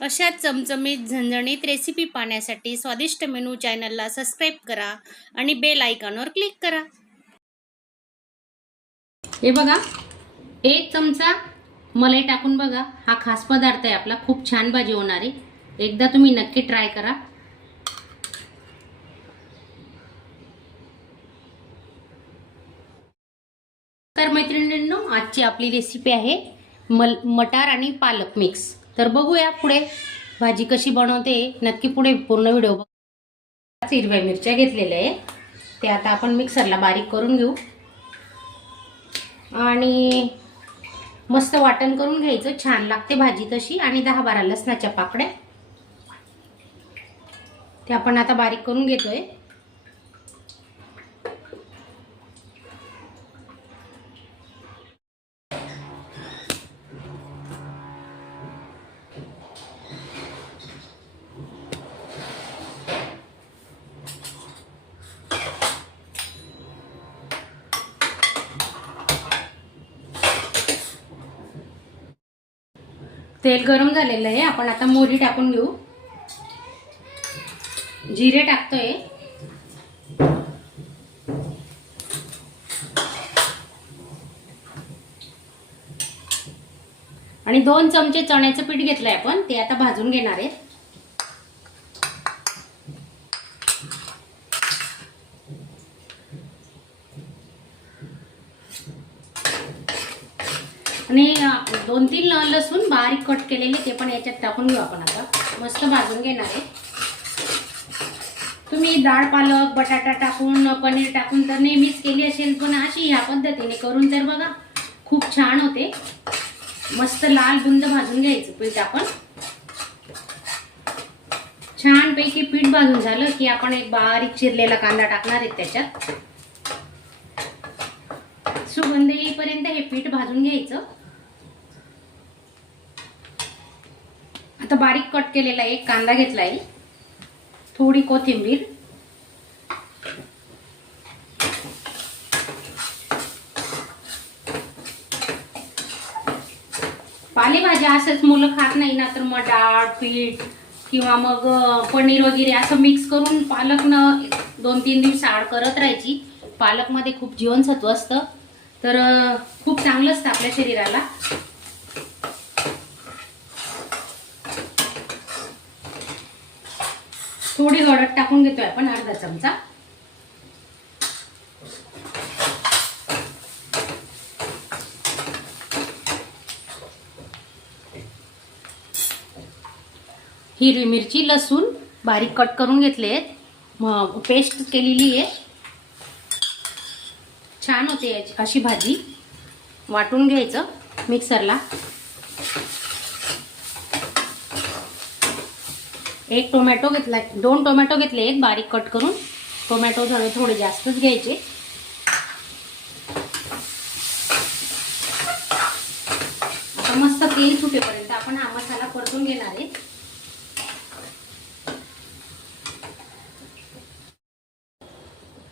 अशा चमचमीत झणझणीत रेसिपी पाहण्यासाठी स्वादिष्ट मेनू चॅनलला सबस्क्राईब करा आणि बेल आयकॉनवर क्लिक करा। हे बघा, 1 चमचा मलाई टाकून बघा। हा खास पदार्थ आहे आपला, खूप छान भाजी होणार आहे। एकदा तुम्ही नक्की ट्राय करा। तर मैत्रिणींनो, आजची आपली रेसिपी आहे मटार आणि पालक मिक्स। तर बघूया पुढे भाजी कशी बनवते। नक्की पुढे पूर्ण व्हिडिओ बघा। हिरव्या मिरच्या घेतलेल्या आहे, ते आता आपण मिक्सरला बारीक करून घेऊ आणि मस्त वाटण करून घ्यायचं। छान लागते भाजी तशी। आणि 10-12 लसणाच्या पाकड्या ते आपण आता बारीक करून घेतोय। तेल गरम झालेलं आहे, आपण आता मोहरी टाकून घेऊ। जिरे टाकतोय, आणि 2 चमचे चण्याचं पीठ घेतलंय आपण, ते आता भाजून घेणार आहे। आणि 2-3 लसूण बारीक कट केलेले ते पण याच्यात टाकून घेऊ आपण। आता मस्त भाजून घेणार आहे। तुम्ही डाळ पालक बटाटा टाकून पनीर टाकून तर नेहमीच केली असेल, पण अशी ह्या पद्धतीने करून तर बघा, खूप छान होते। मस्त लाल बुंद भाजून घ्यायचं पीठ आपण। छान पैकी पीठ भाजून झालं की आपण एक बारीक चिरलेला कांदा टाकणार आहे त्याच्यात। सुगंध येईपर्यंत हे पीठ भाजून घ्यायचं। आता बारीक कट केलेला एक कांदा घेतलाय, थोडी कोथिंबीर, पालेभाज्या असंच मुलं खात नाही ना, तर मग डाळ पीठ किंवा मग पनीर वगैरे असं मिक्स करून पालकनं 2-3 दिवस आड करत राहायची। पालकमध्ये खूप जीवनसत्व असतं, तर खूप चांगलं असतं आपल्या शरीराला। थोडी हळद टाकून घेतोय आपण, अर्धा चमचा। हिरवी मिरची लसूण बारीक कट करून घेतले, पेस्ट केलेली आहे। छान होते अशी भाजी। वाटून घ्यायचं मिक्सरला। 1 टोमॅटो घेतला, 2 टोमॅटो घेतले, एक बारीक कट करून। टोमॅटो थोडे जास्तच घ्यायचे। आता मस्त तेल सुटेपर्यंत आपण हा मसाला परतून घेणार आहे।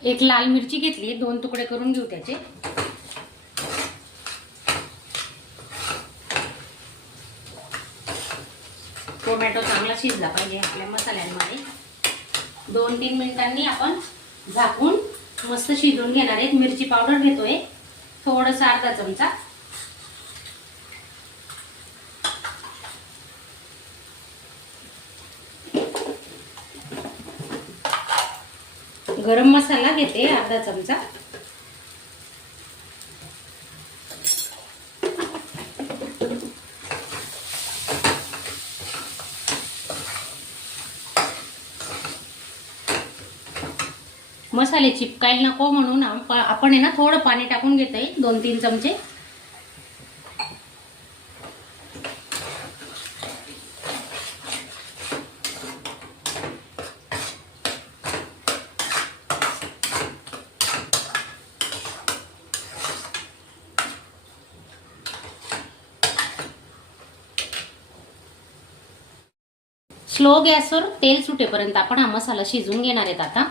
एक लाल मिरची घेतली, 2 तुकडे करून घेऊ त्याचे। टोमॅटो चांगला शिजला पाहिजे आपल्या मसाल्यांमध्ये। 2-3 मिनिटांनी आपण झाकून मस्त शिजवून घेणार आहे। मिरची पावडर घेतोय थोडंसं, अर्धा चमचा। गरम मसाला घेते अर्धा चमचा। मसाले चिपकायला नको म्हणून आपण आहे ना थोडं पाणी टाकून घेतोय, 2-3 चमचे। स्लो गॅसवर तेल सुटेपर्यंत आपण हा मसाला शिजवून घेणार आहेत आता।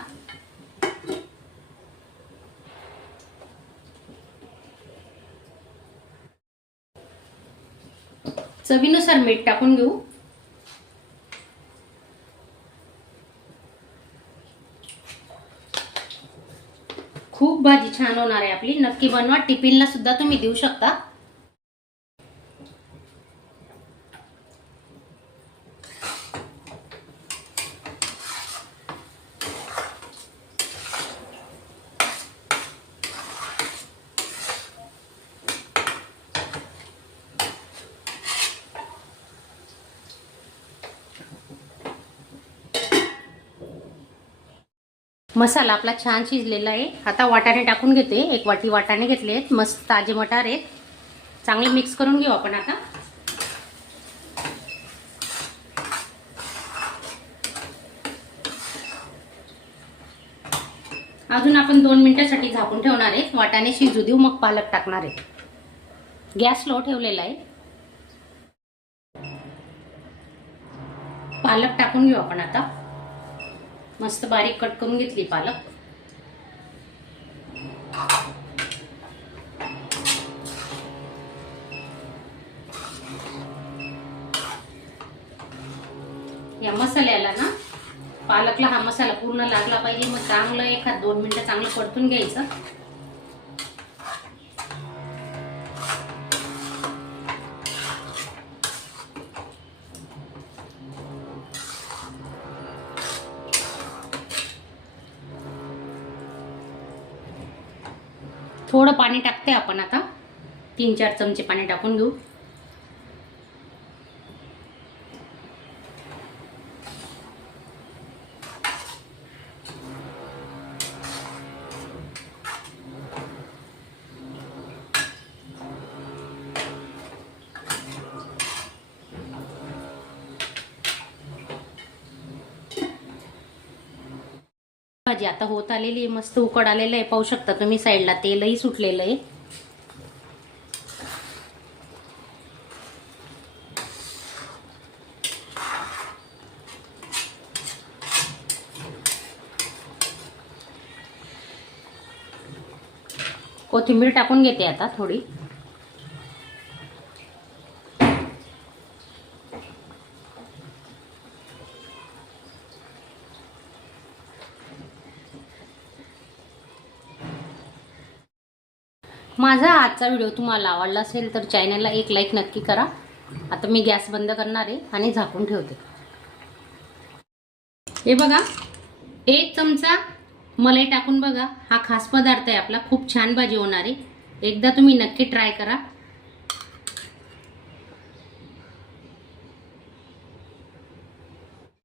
चवीनुसार मीठ टाकून घेऊ। छान होणार आहे आपली. नक्की बनवा. टिफिनला सुद्धा तुम्ही देऊ शकता. मसाला आपला छान शिजलेला आहे. आता वाटाणे टाकून घेते. 1 वाटी वाटाणे घेतले आहेत. मस्त ताजे मटार आहेत. चांगले मिक्स करून घेऊ आपण आता. अजून आपण 2 मिनिटांसाठी झाकून ठेवणार आहे. वाटाणे शिजू देऊ, मग पालक टाकणार आहे. गॅस लो ठेवलेला आहे. पालक टाकून घेऊ आपण आता. मस्त बारीक कट करून घेतली पालक. या मसाल्याला ना, पालकला हा मसाला पूर्ण लागला पाहिजे. मग चांगलं 1-2 मिनिटं चांगलं परतून घ्यायचं. थोडं पाणी टाकते आपण आता. 3-4 चमचे पाणी टाकून घेऊ. भाजी आता होत आलेली आहे. मस्त उकड आलेलं आहे. पाहू शकता तुम्ही साईडला तेलही सुटलेलं आहे. कोथिंबीर टाकून घेते आता थोडी. माझा आजचा व्हिडिओ तुम्हाला आवडला असेल तर चॅनलला एक लाईक नक्की करा. आता मी गॅस बंद करणार आहे आणि झाकून ठेवते. हे बघा, 1 चमचा मलाई टाकून बघा. हा खास पदार्थ आहे आपला. खूप छान भाजी होणार आहे. एकदा तुम्ही नक्की ट्राय करा.